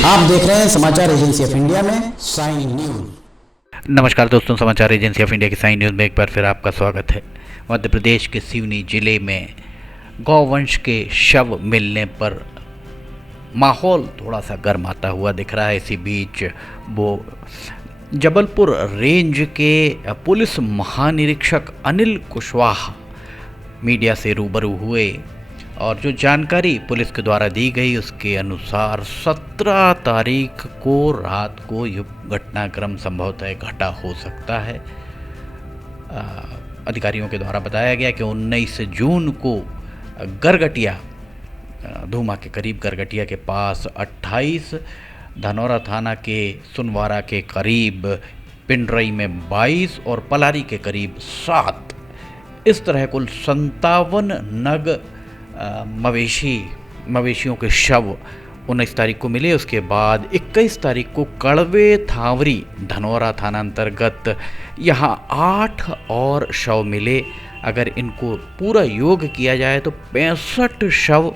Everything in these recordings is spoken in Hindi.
आप देख रहे हैं समाचार एजेंसी ऑफ इंडिया में साइन न्यूज। नमस्कार दोस्तों, समाचार एजेंसी ऑफ इंडिया की साइन न्यूज़ में एक बार फिर आपका स्वागत है। मध्य प्रदेश के सिवनी जिले में गौवंश के शव मिलने पर माहौल थोड़ा सा गर्माता हुआ दिख रहा है। इसी बीच वो जबलपुर रेंज के पुलिस महानिरीक्षक अनिल कुशवाहा मीडिया से रूबरू हुए और जो जानकारी पुलिस के द्वारा दी गई उसके अनुसार 17 तारीख को रात को ये घटनाक्रम संभवतः घटा हो सकता है। अधिकारियों के द्वारा बताया गया कि 19 जून को गरगटिया धूमा के करीब गरगटिया के पास 28, धनौरा थाना के सुनवारा के करीब, पिंडरई में 22 और पलारी के करीब 7, इस तरह कुल 57 नग मवेशियों के शव 19 तारीख को मिले। उसके बाद 21 तारीख को कड़वे थावरी धनौरा थाना अंतर्गत यहाँ 8 और शव मिले। अगर इनको पूरा योग किया जाए तो 65 शव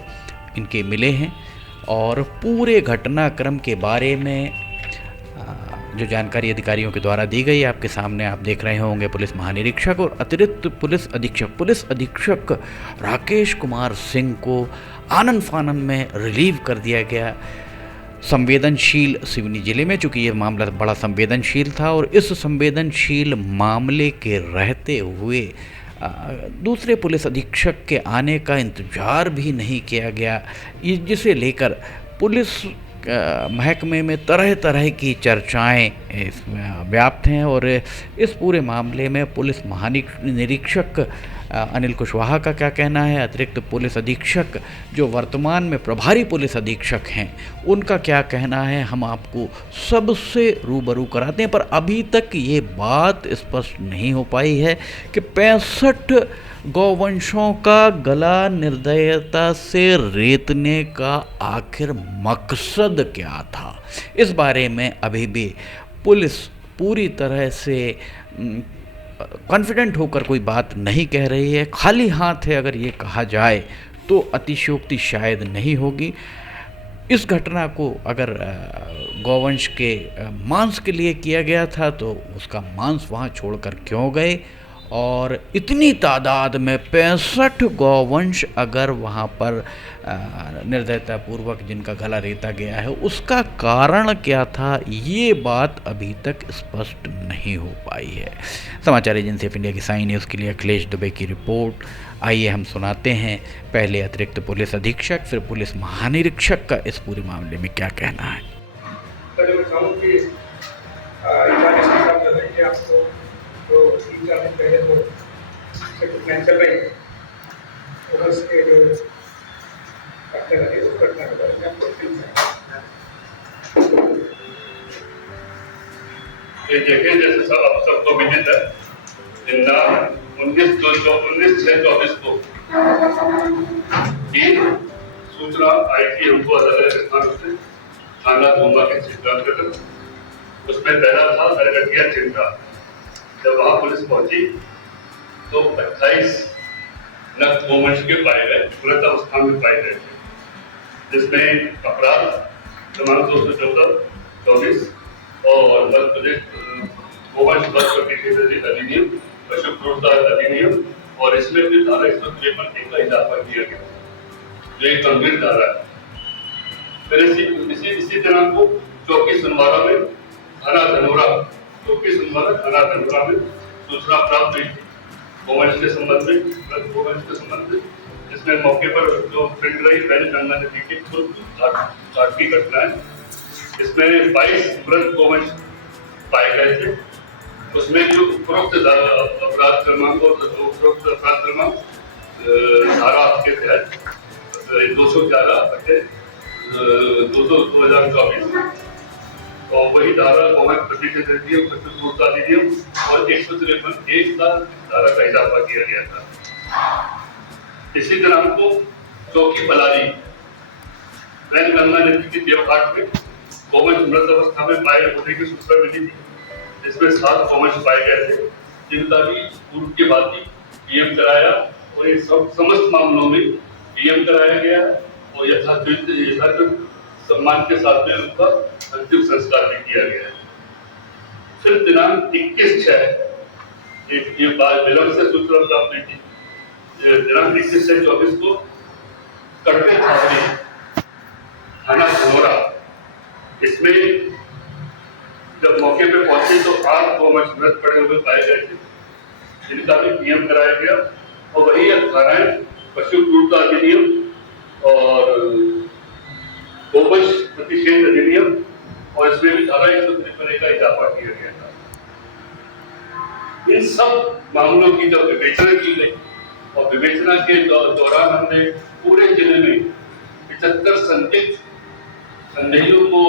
इनके मिले हैं। और पूरे घटनाक्रम के बारे में जो जानकारी अधिकारियों के द्वारा दी गई आपके सामने आप देख रहे होंगे। पुलिस महानिरीक्षक और अतिरिक्त पुलिस अधीक्षक राकेश कुमार सिंह को आनन फानन में रिलीव कर दिया गया संवेदनशील सिवनी जिले में, चूँकि ये मामला बड़ा संवेदनशील था और इस संवेदनशील मामले के रहते हुए दूसरे पुलिस अधीक्षक के आने का इंतजार भी नहीं किया गया, जिसे लेकर पुलिस महकमे में तरह तरह की चर्चाएं व्याप्त हैं। और इस पूरे मामले में पुलिस महानिरीक्षक अनिल कुशवाहा का क्या कहना है, अतिरिक्त पुलिस अधीक्षक जो वर्तमान में प्रभारी पुलिस अधीक्षक हैं उनका क्या कहना है, हम आपको सबसे रूबरू कराते हैं। पर अभी तक ये बात स्पष्ट नहीं हो पाई है कि 65 गौवंशों का गला निर्दयता से रेतने का आखिर मकसद क्या था। इस बारे में अभी भी पुलिस पूरी तरह से कॉन्फिडेंट होकर कोई बात नहीं कह रही है। खाली हाथ है अगर ये कहा जाए तो अतिशयोक्ति शायद नहीं होगी। इस घटना को अगर गौवंश के मांस के लिए किया गया था तो उसका मांस वहाँ छोड़कर क्यों गए, और इतनी तादाद में 65 गौवंश अगर वहाँ पर निर्दयतापूर्वक जिनका गला रेता गया है उसका कारण क्या था, ये बात अभी तक स्पष्ट नहीं हो पाई है। समाचार एजेंसी ऑफ इंडिया की साइन न्यूज़ के लिए अखिलेश दुबे की रिपोर्ट। आइए हम सुनाते हैं पहले अतिरिक्त पुलिस अधीक्षक फिर पुलिस महानिरीक्षक का इस पूरे मामले में क्या कहना है। तो 3-4 दिन पहले तो ट्रीटमेंट चल रही है, तो उसके जो डॉक्टर है उस घटना के बारे में आपको ये देखिए, जैसे सब अब सबको विदित है, जिन्ना 19/6/24 को ये सूचना आई थी हमको अलग अलग स्थानों से, थाना धूमा के क्षेत्र। उसमें पहला था गरगटिया चिंता। जब वहाँ पुलिस पहुंची तो 28 नग गौवंश के पाए गए, मृत अवस्था में पाए गए थे, जिसमें अपराध क्रमांक 214/24 और मध्य प्रदेश गौवंश वध प्रतिषेध अधिनियम, पशु क्रूरता अधिनियम और इसमें भी धारा 153 का इजाफा किया गया, जो एक गंभीर धारा है। फिर इसी तरह को चौकी सुनवारा में थाना धनौरा में सूचना प्राप्त हुई गौवंश के संबंध में, जिसमें मौके पर जो पिंडरई गंगा नदी के घाट की घटना है, इसमें 22 मृत गौवंश पाए गए थे। उसमें जो उपरोक्त अपराध क्रमांक धारा के तहत 211 2024 और वही धारा गौवंश प्रतिषेध अधिनियम, पशु क्रूरता अधिनियम और 153 का धारा का इजाफा किया गया था। इसी तरह हमको चौकी पलारी गंगा नदी के देवघाट में गौवंश मृत अवस्था में पाए होने की सूचना मिली थी, जिसमें 7 गौवंश पाए गए थे, जिनका भी पूर्व के बाद पीएम कराया और ये समस्त मामलों में पीएम कराया गया और यथाकृत सम्मान के साथ में उनका अंतिम संस्कार भी किया गया है। फिर दिनांक 21/6 ये बात विलंब से सूचना प्राप्त हुई थी। दिनांक 21/6/24 को कड़वे थावरी थाना धनोरा, इसमें जब मौके पे पहुंचे तो 8 गोवंश मृत पड़े हुए पाए गए थे, जिनका भी नियम कराया गया। और वही धाराएं पशु क्रूरता अधिनियम और गोवंश प्रतिषेध अधिनियम और इसमें भी धारा 153 का इजाफा किया गया था। इन सब मामलों की जब विवेचना की गई और विवेचना के दौरान हमने पूरे जिले में 75 संदेहियों को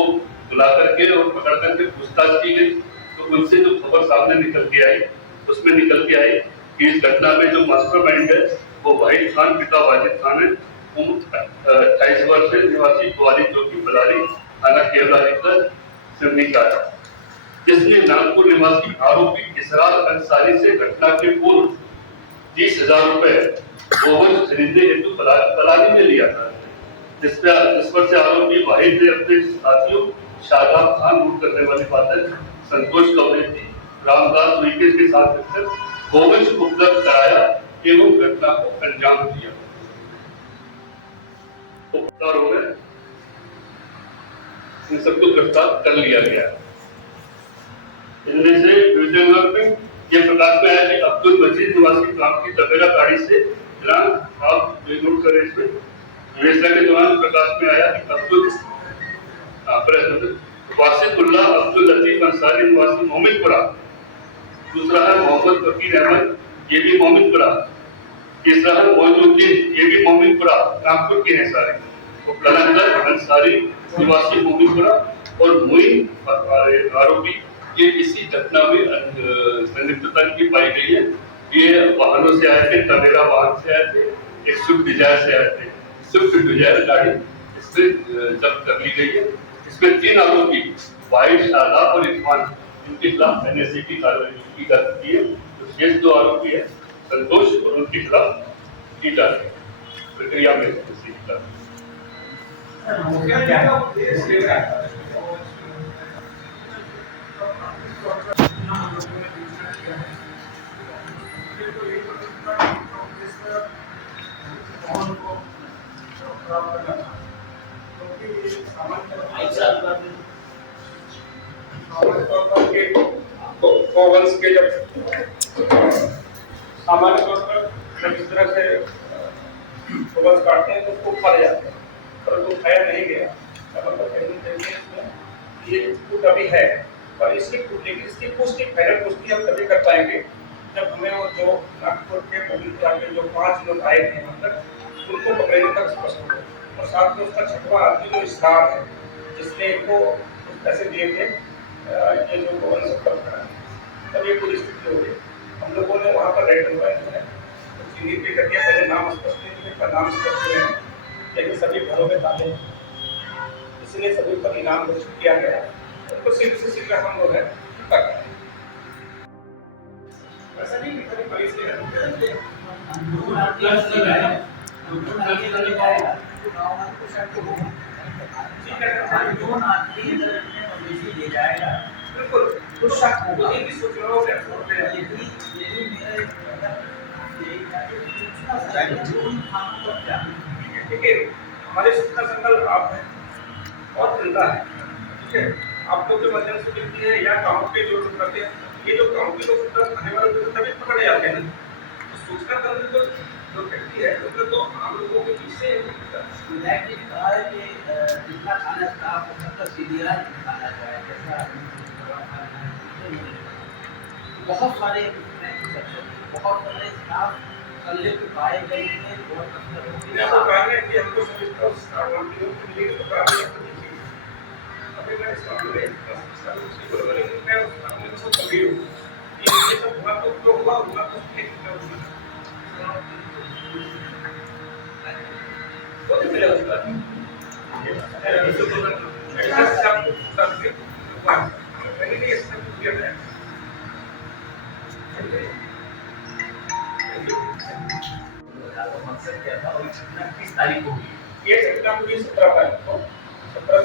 बुला करके और पकड़ करके पूछताछ की गई, तो उनसे जो खबर सामने निकल के आई उसमें निकल के आई कि इस घटना में जो मास्टरमाइंड है वो वाहिद खान पिता वाजिद खान है, उम्र 28 वर्ष है, निवासी ग्वाली चौकी बलारी थाना केवलारी का सिवनी का था, जिसने नागपुर निवासी आरोपी इसरार अंसारी से घटना के पूर्व 30,000 रुपए गोवंश खरीदने हेतु बलारी में लिया था। जिस पर से आरोपी वाहिद ने अपने साथियों शादाब खान रूट करने वाली बातें संतोष कवरेती रामदास उइके के साथ मिलकर गोवंश उपलब्ध कराया एवं घटना को अंजाम दिया। गिरफ्तार हो गए, इन सबको गिरफ्तार कर लिया गया। इनमें से विजयनगर में ये प्रकाश में आया कि अब्दुल मजीद निवासी गांव की तबेला गाड़ी से आप नोट करें, इसमें विवेचना के दौरान प्रकाश में आया कि अब्दुल वासिफुल्ला अब्दुल लतीफ अंसारी निवासी मोमिनपुरा, दूसरा है मोहम्मद फकीर अहमद ये भी मोमिनपुरा, तीसरा है मोइनुद्दीन ये भी मोमिनपुरा नागपुर के हैं सारे, और कलंदर अंसारी निवासी मोमिनपुरा और मुइन आरोपी ये इसी घटना में संलिप्तता की पाई गई है। ये वाहनों से आए थे, तवेरा वाहन से आए थे, एक स्विफ्ट डिजायर से आए थे। स्विफ्ट डिजायर गाड़ी इससे जब्त कर ली गई है। इसमें 3 आरोपी वाहिद, शादाब और इरफान, इनके खिलाफ एनएसए की कार्रवाई की जा सकती है। तो शेष 2 आरोपी है संतोष और उनके खिलाफ की जा रही है प्रक्रिया में गोवंश के जब सामान्य तौर पर इस तरह से गोवंश काटते हैं तो उसको खा जाते हैं, परंतु खाया नहीं गया। मतलब कहीं ना कहीं इसमें ये कूट अभी है, पर इसकी पुष्टि फाइनल पुष्टि हम तभी कर पाएंगे जब हमें वो जो नागपुर के के जो 5 लोग आए थे मतलब उनको पकड़ने तक स्पष्ट हो, और साथ में उसका 6वां आदमी जो इसरार है जिसने इनको पैसे दिए थे ये जो गोवंश करता है, तब ये पूरी स्थिति हो गई। हम लोगों ने वहाँ पर रेड करवाया है, चिन्हित भी कर दिया, पहले नाम स्पष्ट नहीं थे, नाम स्पष्ट है, लेकिन सभी घरों में ताले, इसलिए सभी पर इनाम घोषित किया गया। उनको सीधे से सीधे हम लोग है कर रहे हैं। ऐसा नहीं कि कभी पुलिस ने बिल्कुल कुछ शक होगा कि सोच रहा हूँ ठीक है। हमारे सूचना संकल्प आप है और जिंदा है, ठीक है। आप लोग के माध्यम से मिलती है या गाँव के जो लोग करते हैं, ये जो गाँव के लोग आने वाले लोग तभी पकड़े जाते हैं। सूचना तंत्र तो जो व्यक्ति है तो आम लोगों के पीछे विधायक जी ने कहा है कि जितना थाना स्टाफ हो सकता सीधीराज निकाला जाए, जैसा बहुत सारे बहुत सारे स्टाफ संलिप्त पाए गए थे। बहुत कि हमको अभी मैं इस मामले किस तारीख को ये 17 तारीख को 17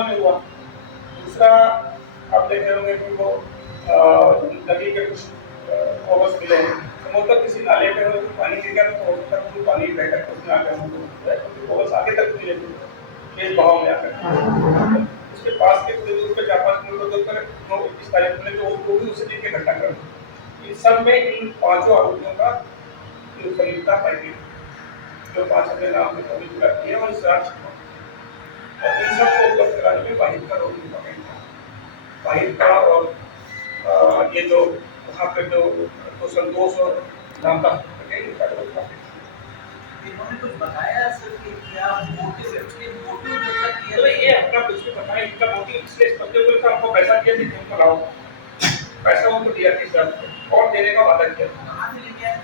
धुआं में हुआ। दूसरा आप देख रहे होंगे कि वो नदी के कुछ ओवर्स मिले हैं, संभवतः किसी नाले पे अगर पानी गिर गया तो हो सकता है कि पानी बह कर उसमें आकर हमको ओवर्स आगे तक मिले तेज बहाव में आकर। उसके पास के थोड़ी दूर पे 4-5 किलोमीटर दूर पर 21 तारीख को जो वो भी उसी दिन के घटनाक्रम। इन सब में इन 5 आरोपियों का संलिप्तता पाई गई, जो 5 अपने नाम में कभी पूरा किया और इस रात और इन सबको उपलब्ध कराने में वाहिद का रोल इम्पोर्टेंट था। वाहिद का और ये जो वहाँ पे जो संतोष और नाम का इनका रोल था। इन्होंने कुछ बताया सर कि क्या मोटिव जब तक तो ये अपना कुछ भी बताया, इनका मोटिव इसलिए समझे बोले था हमको पैसा दिया थी हमको लाओ, पैसा उनको दिया थी सर और देने का वादा किया था। कहाँ से लेके आए?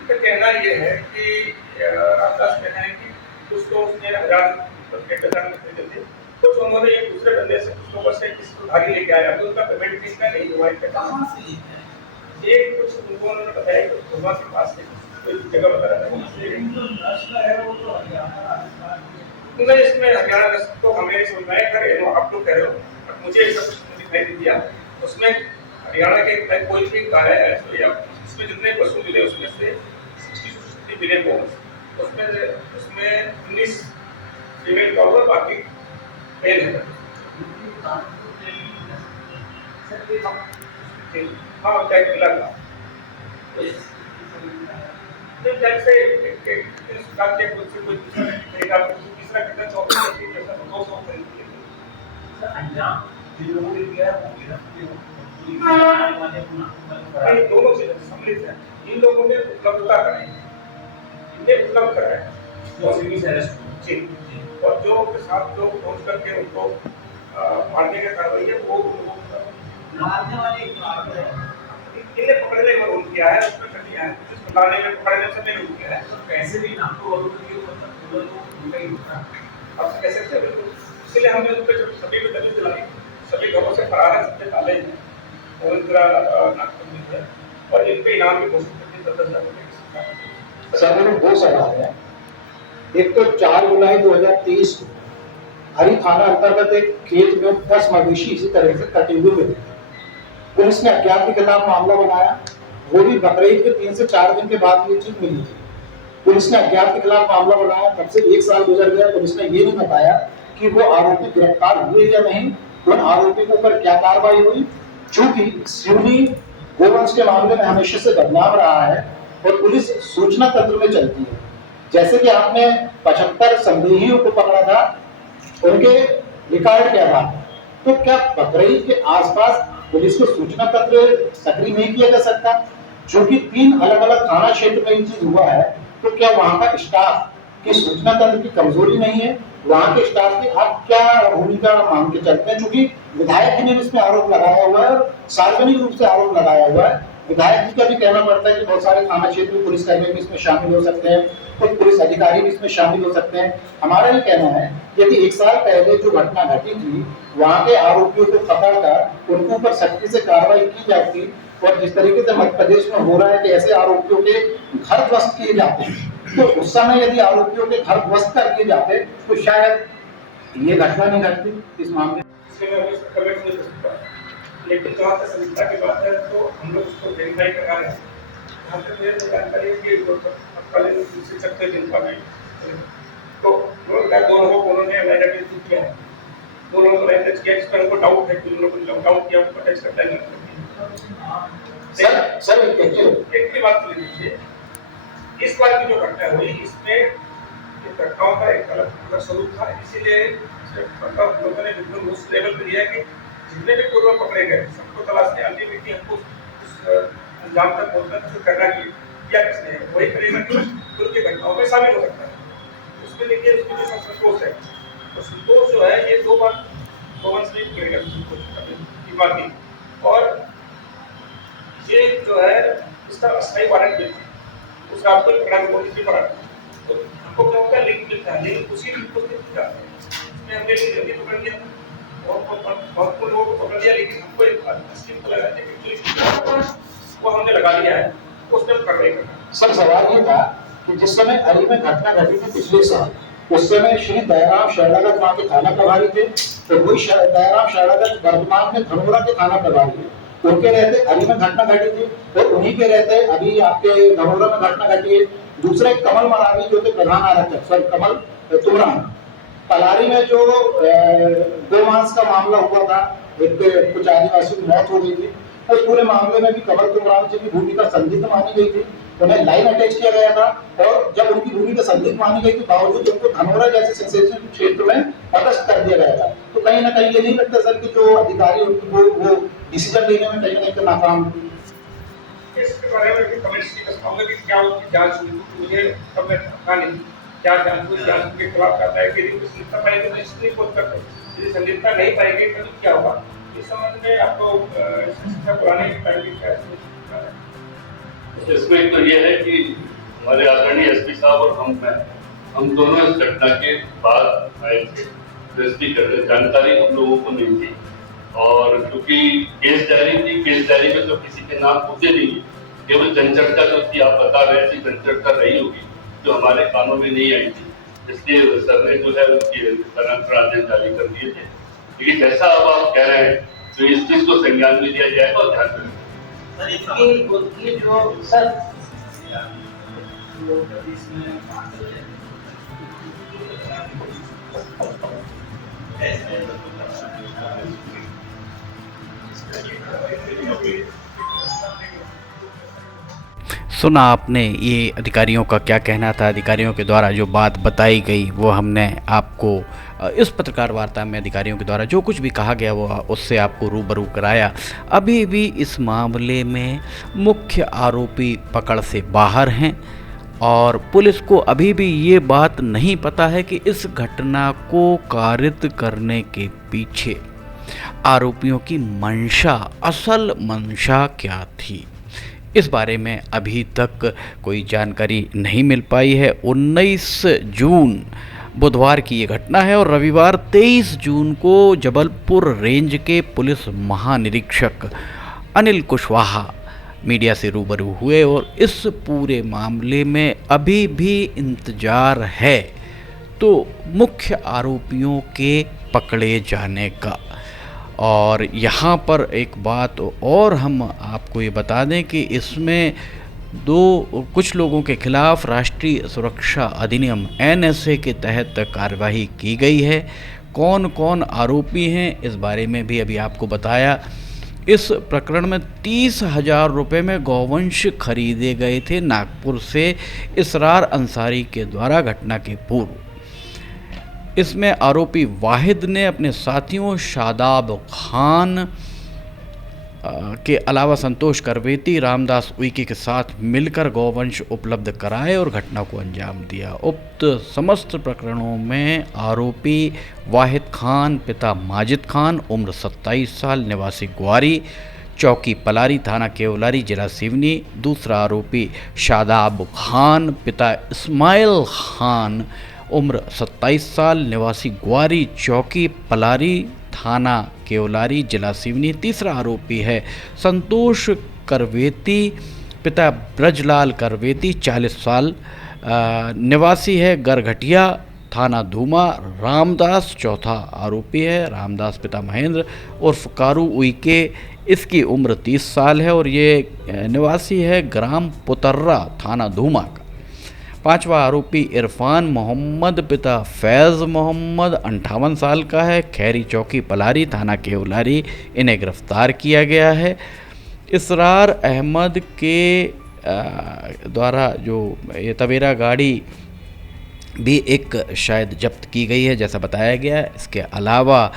इनका कहना ये है कि रामदास कहना है कि कुछ तो उसने 1000 में खरीदे थे, कुछ उन्होंने एक दूसरे बंदे से कुछ लोगों से किसी उधारी लेके आया तो उनका पेमेंट किसका नहीं हुआ। कहाँ से लेके आए? एक कुछ उनको उन्होंने बताया कि धुआं के पास से कोई जगह बता रहा था। जो नस्ल है वो तो हरियाणा राजस्थान नहीं, इसमें हरियाणा नस्ल तो हमें नहीं समझ में आया, खैर आप लोग कह रहे हो, पर मुझे ये सब कुछ दिखाई नहीं दिया। उसमें हरियाणा के कोई भी गाय है तो या इसमें जितने पशु मिले उसमें से 60 मिले बोन्स, उसमें 19 फीमेल का होगा, बाकी मेल है। हाँ टैग मिला था जैसे सरकार के कुछ से कोई खरीदा तीसरा कितना 24 जैसा 200 खरीद अंजाम लोगों ने किया वो नहीं, दोनों चीजें सम्मिलित है। इन लोगों ने उपलब्धता कराई, इन्हें उपलब्ध कराया जी, और जो के साथ जो पहुंच करके उनको मारने का कार्रवाई है वो मारने वाले इन्हें पकड़ने का रोल किया है, उसमें कर दिया है, जिस बताने में पकड़ने से नहीं रोल किया है। तो कैसे भी नाम तो उनका ही होता आप कह सकते हैं बिल्कुल, इसलिए हमने उन पर सभी पे दलील दिलाई, सभी घरों से फरार है, सबसे ताले हैं और इनका नाकबंदी है और इन पे इनाम भी घोषित करके 10,000 सर मेरे 2 सवाल है। एक तो 4 जुलाई 2023 को हरी थाना अंतर्गत एक खेत में 10 मवेशी इसी तरह से कटे हुए मिले। पुलिस ने अज्ञात के खिलाफ मामला बनाया, वो भी बकरीद के 3 से 4 दिन के बाद ये चीज मिली थी। पुलिस ने अज्ञात के खिलाफ मामला बनाया, तब से 1 साल गुजर गया, पुलिस ने ये नहीं बताया कि वो आरोपी गिरफ्तार हुए या नहीं, उन आरोपी के ऊपर क्या कार्रवाई हुई। चूंकि सिवनी गोवंश के मामले में हमेशा से बदनाम रहा है और पुलिस सूचना तंत्र में चलती है, जैसे कि आपने 75 संदेहियों को पकड़ा था उनके रिकॉर्ड के आधार पर, तो क्या बकरीद के आसपास पुलिस को सूचना तंत्र सक्रिय नहीं किया जा सकता? चूंकि 3 अलग-अलग थाना क्षेत्र में ये चीज हुआ है, तो क्या वहां का स्टाफ की सूचना तंत्र की कमजोरी नहीं है? वहां के स्टाफ की आप क्या भूमिका मान के चलते हैं? चूंकि विधायक जी ने इसमें आरोप लगाया हुआ है और सार्वजनिक रूप से आरोप लगाया हुआ है। विधायक जी का भी कहना पड़ता है कि बहुत सारे थाना क्षेत्र में पुलिसकर्मी भी इसमें शामिल हो सकते हैं, कुछ पुलिस अधिकारी भी इसमें शामिल हो सकते हैं। हमारा ये कहना है यदि 1 साल पहले जो घटना घटी थी वहां के आरोपियों को पकड़कर उनके ऊपर सख्ती से कार्रवाई की जाती, और जिस तरीके से मध्य प्रदेश में हो रहा है कि ऐसे आरोपियों के घर ध्वस्त किए जाते हैं, तो उस समय यदि आरोपियों के घर ध्वस्त कर दिए जाते तो शायद ये घटना नहीं घटती इस मामले में। लेकिन जहाँ तक संहिता की बात है तो हम लोग उसको वेरीफाई करा रहे हैं। जहाँ तक मेरे को जानकारी है कि तत्कालीन शिक्षक थे जिनका मैं तो दो लोगों को उन्होंने लाइन टेस्ट किया है, 2 लोगों को लाइन टेस्ट किया, जिस पर उनको डाउट है कि उन लोगों ने डाउट किया उनको टेस्ट करता है। सर एक की बात कर लीजिए, इस बार की जो घटना हुई इसमें घटनाओं का एक अलग स्वरूप था, इसीलिए मतलब लोगों ने बिल्कुल उस लेवल पर लिया कि जितने भी पूर्व पकड़े गए सबको तलाशने अल्टीमेटली हमको उस अंजाम तक पहुंचना तो करना किया किसने है, वही करेगा कि पूर्व की घटनाओं में शामिल हो सकता है। उसमें देखिए उसमें जो संतोष है, तो संतोष जो है ये 2 बार गोवंश में करेगा की बात थी, और ये जो है इसका अस्थायी वारंट भी था, उसका आपको पकड़ा के पुलिस भी पकड़ा, तो हमको क्या होता है लिंक मिलता है, लिंक उसी लिंक को मिलता है, इसमें हमने जल्दी पकड़ लिया बहुत लोगों को पकड़ लिया, लेकिन हमको एक स्कीम तो लगा कि वो हमने लगा लिया है, उसमें कार्रवाई करना। सर सवाल ये था कि जिस समय अली में घटना घटी थी पिछले साल, उस समय श्री दयाराम शरणागत वहाँ के थाना प्रभारी थे, तो वही दयाराम शरणागत वर्तमान में धनोरा के थाना प्रभारी है। उनके रहते अभी में घटना घटी थी, और उन्हीं के रहते अभी आपके धनोरा में घटना घटी है। दूसरे कमल मरावी जो थे प्रधान आरक्षक, सर कमल तुमरान, पलारी में जो गोमांस का मामला हुआ था, एक कुछ आदिवासियों की मौत हो गई थी, उस पूरे मामले में भी कमल तुमरान जी की भूमिका संदिग्ध मानी गई थी। उन्हें लाइन अटैच किया गया था, और जब उनकी भूमिका संदिग्ध मानी गई थी बावजूद उनको धनोरा जैसे सेंसेटिव क्षेत्र में पदस्थ कर दिया गया था। तो कहीं ना कहीं ये नहीं लगता सर कि जो अधिकारी वो डिसीजन लेने में कहीं ना कहीं नाकाम। इसके बारे में भी कमेंट्स की बताऊंगा कि क्या उनकी जांच हुई, मुझे कब में था नहीं क्या जांच हुई, जांच के खिलाफ आता है कि यदि कोई संदिग्धता पाई तो निश्चित रिपोर्ट करते, यदि संदिग्धता नहीं पाई गई तो क्या होगा। इस संबंध में आपको शिक्षा पुराने के टाइम की क्या इसमें तो ये है कि हमारे आदरणीय एसपी साहब और हम दोनों इस घटना के बाद आए थे, तो इसकी जानकारी हम लोगों को नहीं थी। और क्योंकि केस डायरी थी, केस डायरी में तो किसी के नाम होते नहीं, केवल जनचर्चा जो थी आप बता रहे थे जनचर्चा रही होगी जो हमारे कानों में नहीं आई थी, इसलिए सर ने जो है उनकी स्थानांतरण आदेश जारी कर दिए थे। लेकिन जैसा अब आप कह रहे हैं तो इस चीज को संज्ञान में लिया जाएगा और ध्यान में सर इसकी जो सर सुना आपने ये अधिकारियों का क्या कहना था। अधिकारियों के द्वारा जो बात बताई गई वो हमने आपको इस पत्रकार वार्ता में अधिकारियों के द्वारा जो कुछ भी कहा गया वो उससे आपको रूबरू कराया। अभी भी इस मामले में मुख्य आरोपी पकड़ से बाहर हैं और पुलिस को अभी भी ये बात नहीं पता है कि इस घटना को कारित करने के पीछे आरोपियों की मंशा, असल मंशा क्या थी। इस बारे में अभी तक कोई जानकारी नहीं मिल पाई है। 19 जून बुधवार की ये घटना है और रविवार 23 जून को जबलपुर रेंज के पुलिस महानिरीक्षक अनिल कुशवाहा मीडिया से रूबरू हुए और इस पूरे मामले में अभी भी इंतजार है तो मुख्य आरोपियों के पकड़े जाने का। और यहाँ पर एक बात और हम आपको ये बता दें कि इसमें कुछ लोगों के खिलाफ राष्ट्रीय सुरक्षा अधिनियम NSA के तहत कार्रवाई की गई है। कौन कौन आरोपी हैं इस बारे में भी अभी आपको बताया। इस प्रकरण में 30,000 रुपये में गौवंश खरीदे गए थे नागपुर से इसरार अंसारी के द्वारा घटना के पूर्व। इसमें आरोपी वाहिद ने अपने साथियों शादाब खान के अलावा संतोष करवेती, रामदास उइके के साथ मिलकर गौवंश उपलब्ध कराए और घटना को अंजाम दिया। उक्त समस्त प्रकरणों में आरोपी वाहिद खान पिता माजिद खान उम्र 27 साल निवासी ग्वारी चौकी पलारी थाना केवलारी जिला सिवनी, दूसरा आरोपी शादाब खान पिता इस्माइल खान उम्र 27 साल निवासी ग्वारी चौकी पलारी थाना केवलारी जिला सिवनी, तीसरा आरोपी है संतोष करवेती पिता ब्रजलाल करवेती 40 साल निवासी है गरघटिया थाना धूमा, रामदास चौथा आरोपी है रामदास पिता महेंद्र उर्फ कारू उइके, इसकी उम्र 30 साल है और ये निवासी है ग्राम पुतर्रा थाना धूमा का। पांचवा आरोपी इरफान मोहम्मद पिता फैज़ मोहम्मद 58 साल का है, खैरी चौकी पलारी थाना केवलारी, इन्हें गिरफ्तार किया गया है। इसरार अहमद के द्वारा जो ये तवेरा गाड़ी भी एक शायद जब्त की गई है जैसा बताया गया है। इसके अलावा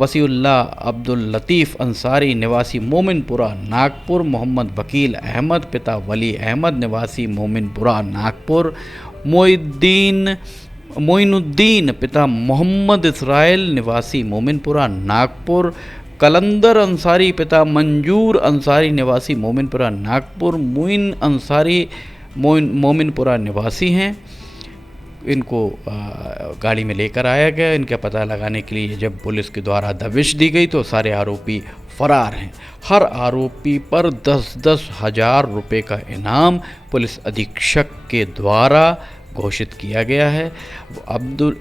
वसीउल्लाह अब्दुल लतीफ़ अंसारी निवासी मोमिनपुरा नागपुर, मोहम्मद वकील अहमद पिता वली अहमद निवासी मोमिनपुरा नागपुर, मोइनुद्दीन पिता मोहम्मद इसराइल निवासी मोमिनपुरा नागपुर, कलंदर अंसारी पिता मंजूर अंसारी निवासी मोमिनपुरा नागपुर, मोइन अंसारी मोमिनपुरा निवासी हैं। इनको गाड़ी में लेकर आया गया। इनका पता लगाने के लिए जब पुलिस के द्वारा दबिश दी गई तो सारे आरोपी फरार हैं। हर आरोपी पर 10-10 हज़ार रुपये का इनाम पुलिस अधीक्षक के द्वारा घोषित किया गया है।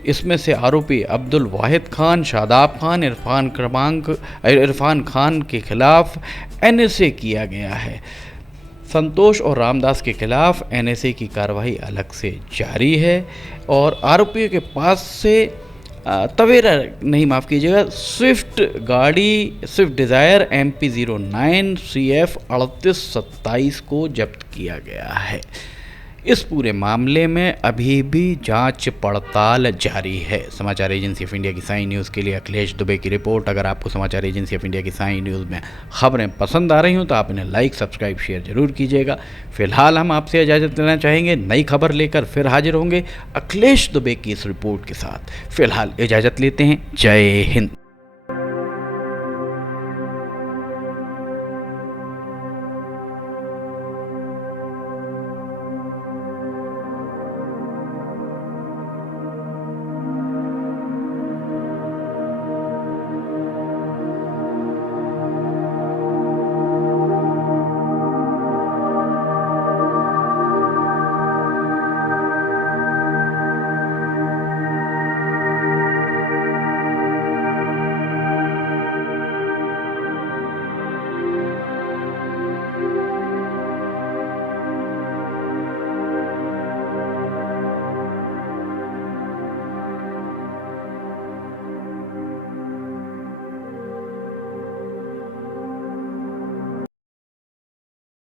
इसमें से आरोपी अब्दुल वाहिद खान, शादाब खान, इरफान खान के खिलाफ NSA किया गया है। संतोष और रामदास के खिलाफ NSA की कार्रवाई अलग से जारी है और आरोपियों के पास से तवेरा नहीं, माफ़ कीजिएगा, स्विफ्ट गाड़ी, स्विफ्ट डिज़ायर MP09 CF 3827 को जब्त किया गया है। इस पूरे मामले में अभी भी जांच पड़ताल जारी है। समाचार एजेंसी ऑफ इंडिया की साई न्यूज़ के लिए अखिलेश दुबे की रिपोर्ट। अगर आपको समाचार एजेंसी ऑफ इंडिया की साई न्यूज़ में खबरें पसंद आ रही हों तो आप इन्हें लाइक, सब्सक्राइब, शेयर जरूर कीजिएगा। फिलहाल हम आपसे इजाज़त लेना चाहेंगे, नई खबर लेकर फिर हाजिर होंगे अखिलेश दुबे की इस रिपोर्ट के साथ। फिलहाल इजाज़त लेते हैं। जय हिंद।